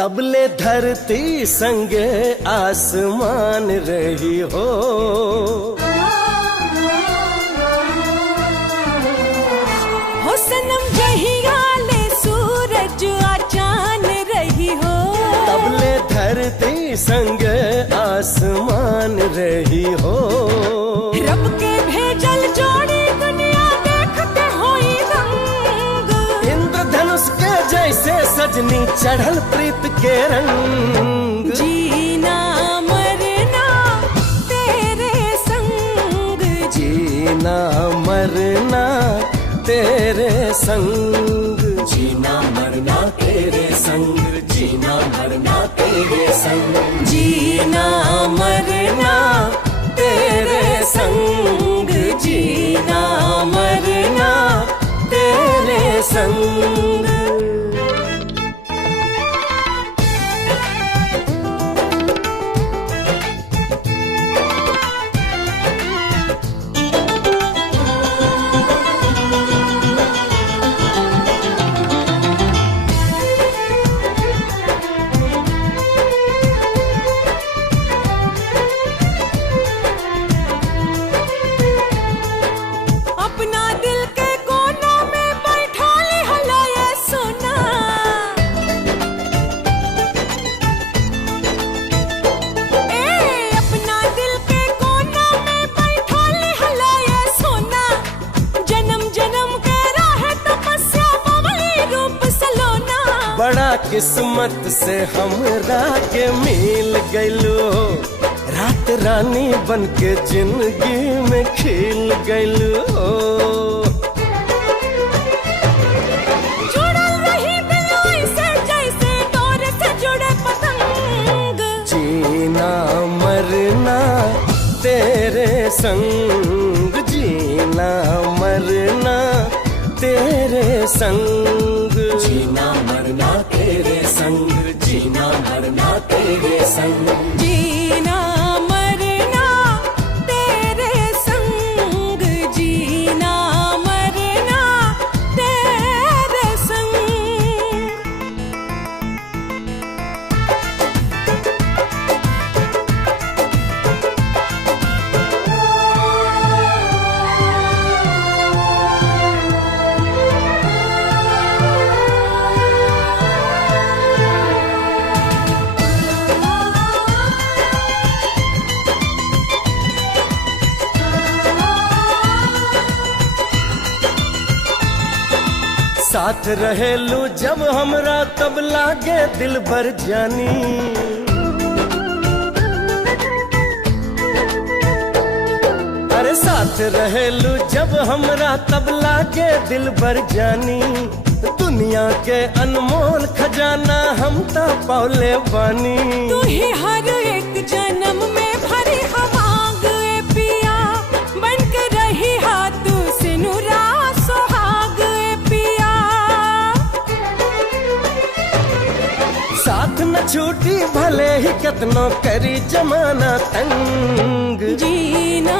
तबले धरती संगे आसमान रही हो। हो सनम जहिया ले सूरज आ चांद रही हो। तबले धरती संगे आसमान रही हो। रब के भेजल जोड़ी दुनिया देखते होई रंग। इंद्रधनुष के जैसे सजनी चढ़ल प्रीत के रंग। जीना मरना तेरे संग। जीना मरना तेरे संग। जीना मरना तेरे संग। जीना मरना तेरे संग। जीना मरना तेरे संग। जीना मरना तेरे संग। अपना दिल के कोना में बैठा ले हला ये सोना। अपना दिल के कोना में बैठा ले हला ये सोना। जन्म जन्म के राह तपस्या बवली रूप सलोना। बड़ा किस्मत से हमरा के मिल गइलो। रात रानी बन के जिंदगी में खिल गइलो। जुड़ल रही दिल ऐसे जैसे डोर से जुड़े पतंग। जीना मरना तेरे संग। जीना मरना तेरे संग। जीना मरना तेरे संग। जीना मरना तेरे संग। जीना मरना तेरे संग। जीना मरना तेरे संग। साथ रहेलू जब हमरा तब लागे दिल भर जानी। अरे साथ रहेलू जब हमरा तब लागे दिल भर जानी। दुनिया के अनमोल खजाना हम ता पौले बानी। तू ही हर एक जन्म में भरी हमांग ए पिया। बन के रही हाथ सिनुरा सुहाग ए पिया। साथ न छूटी भले ही कितनो करी जमाना तंग। जीना